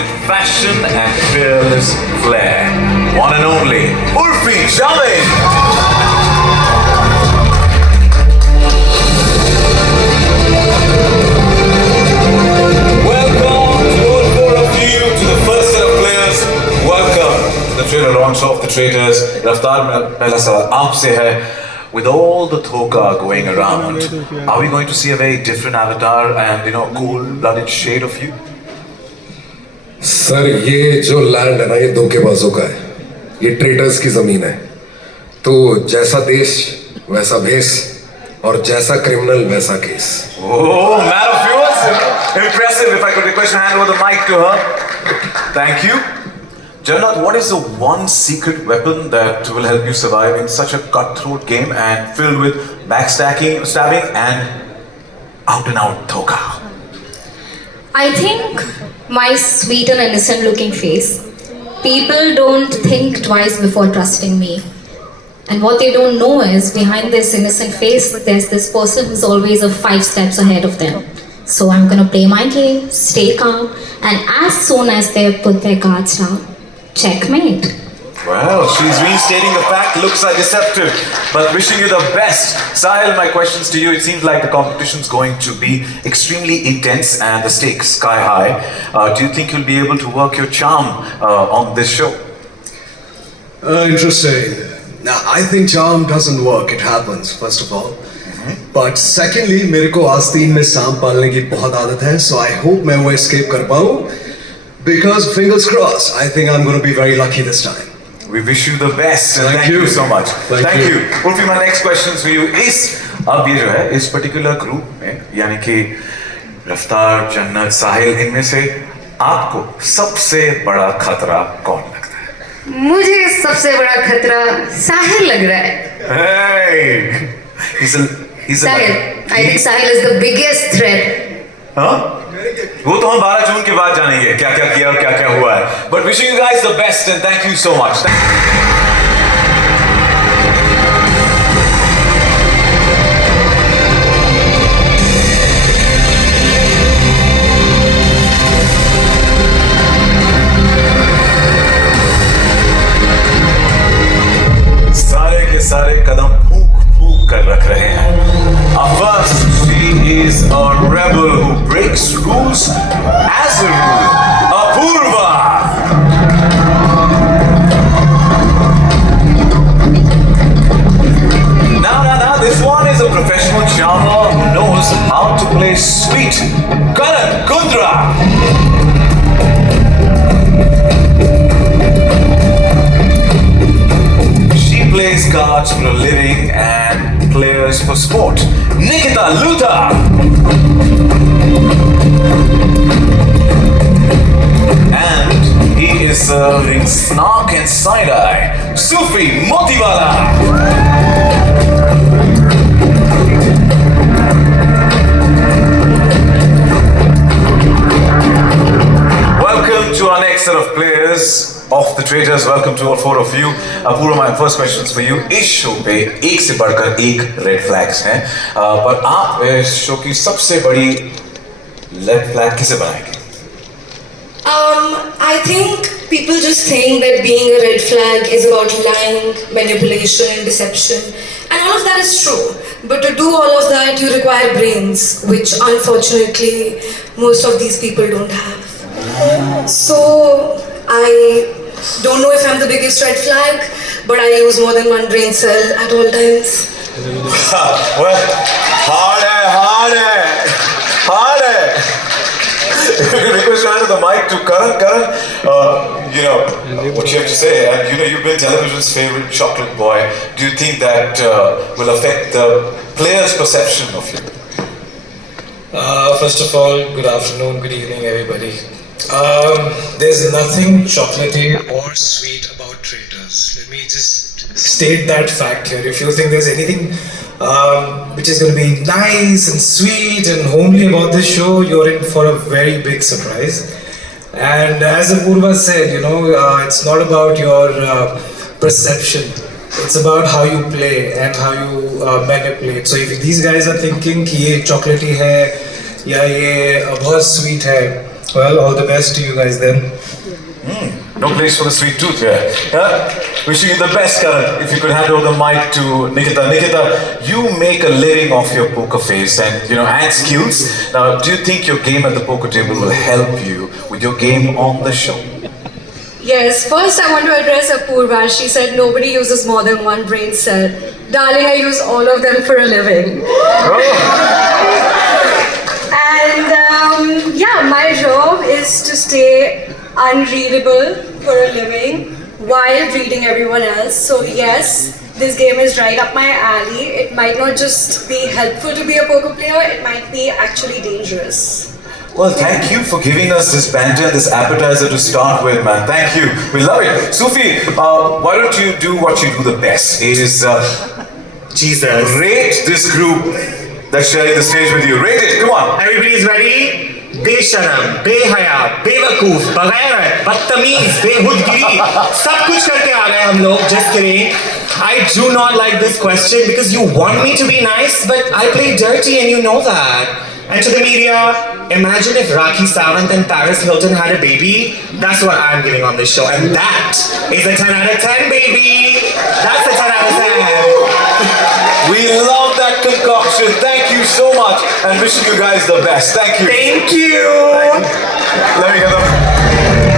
with fashion and fearless flair. One and only Urfi Jamin. The trailer launch of the Traitors. Raftaar पहला सवाल आपसे है. With all the thoka going around, are we going to see a very different avatar and cool-blooded shade of you? Sir ये जो land है ना, ये धोखेबाजों का है. ये ट्रेटर्स की जमीन है. तो जैसा देश वैसा भेस और जैसा क्रिमिनल वैसा case. Oh, man of yours! Impressive. If I could request you hand over the mic to her. Thank you. Jagannath, what is the one secret weapon that will help you survive in such a cutthroat game and filled with backstabbing, stabbing, and out-and-out thoka? I think my sweet and innocent looking face. People don't think twice before trusting me. And what they don't know is behind this innocent face, there's this person who's always 5 steps ahead of them. So I'm gonna play my game, stay calm, and as soon as they put their guards down, checkmate. Well, she's restating the fact, looks are deceptive, but wishing you the best. Sahil, my questions to you, it seems like the competition's going to be extremely intense and the stakes sky high. Do you think you'll be able to work your charm on this show? Interesting. Now, I think charm doesn't work, it happens, first of all. But secondly, मेरे को आस्तीन में सांप पालने की बहुत आदत है, so I hope मैं वो escape कर पाऊँ. Because fingers crossed, I think I'm going to be very lucky this time. We wish you the best and thank you so much. Thank you. Urfi, my next question for you is, अब ये जो है इस particular group में, यानी कि रफ्तार, जन्नत, साहिल, इनमें से आपको सबसे बड़ा खतरा कौन लगता है? मुझे सबसे बड़ा खतरा साहिल लग रहा है. Hey, he's Sahil. I think Sahil is the biggest threat. हाँ? वो तो हम 12 जून के बाद जानेंगे क्या क्या किया और क्या क्या हुआ है. But wishing you guys the best and thank you so much. सारे के सारे कदम फूंक फूंक कर रख रहे हैं. First, she is a rebel who breaks rules as a rule. Apurva! Now, this one is a professional charmer who knows how to play sweet. Karan Kundra! She plays cards for a living and players for sport. Nikita Luta! And he is serving snark and side-eye. Sufi Motiwala! Welcome to our next set of players of the Traitors. Welcome to all 4 of you. Apurva, my first question is for you. इस show पे एक से बढ़कर एक red flags हैं, पर आप इस शो की सबसे बड़ी रेड फ्लैग किसे बनाएंगे? I think people just think that being a red flag is about lying, manipulation, and deception, and all of that is true. But to do all of that, you require brains, which unfortunately most of these people don't have. So I don't know if I'm the biggest red flag, but I use more than one brain cell at all times. Well, hard hai. Request hand of the mic to Karan. Karan, what you have to say, and you've been television's favorite chocolate boy. Do you think that will affect the players' perception of you? First of all, good afternoon, good evening, everybody. There's nothing chocolatey or sweet about Traitors. Let me just state that fact here. If you think there's anything which is going to be nice and sweet and homely about this show, you're in for a very big surprise. And as Apurva said, it's not about your perception. It's about how you play and how you manipulate. So if these guys are thinking कि ये chocolatey है या ये बहुत sweet है, Well, all the best to you guys then. No place for the sweet tooth here. Wishing you the best, Karan. If you could hand over the mic to Nikita. Nikita, you make a living off your poker face and skills. Now, do you think your game at the poker table will help you with your game on the show? Yes, first I want to address Apurva. She said nobody uses more than one brain cell. Darling, I use all of them for a living. And yeah, my job is to stay unreadable for a living while reading everyone else. So yes, this game is right up my alley. It might not just be helpful to be a poker player, it might be actually dangerous. Well, thank you for giving us this banter, this appetizer to start with, man. Thank you. We love it. Sufi, why don't you do what you do the best? Is Jesus. rate this group that's sharing the stage with you. Rate it. Come on. Everybody's ready? बेशरम, बेहया, बेवकूफ, बगैरत, बदतमीज, बेहुदगी, सब कुछ करके आ गए हम लोग. Just kidding. I do not like this question because you want me to be nice, but I play dirty and you know that. And to the media, imagine if Rakhi Sawant and Paris Hilton had a baby. That's what I'm giving on this show, and that is a 10 out of 10, baby. That's a 10 out of 10. We love that concoction. Thank you so much and wishing you guys the best. Thank you. Thank you. Let me get them.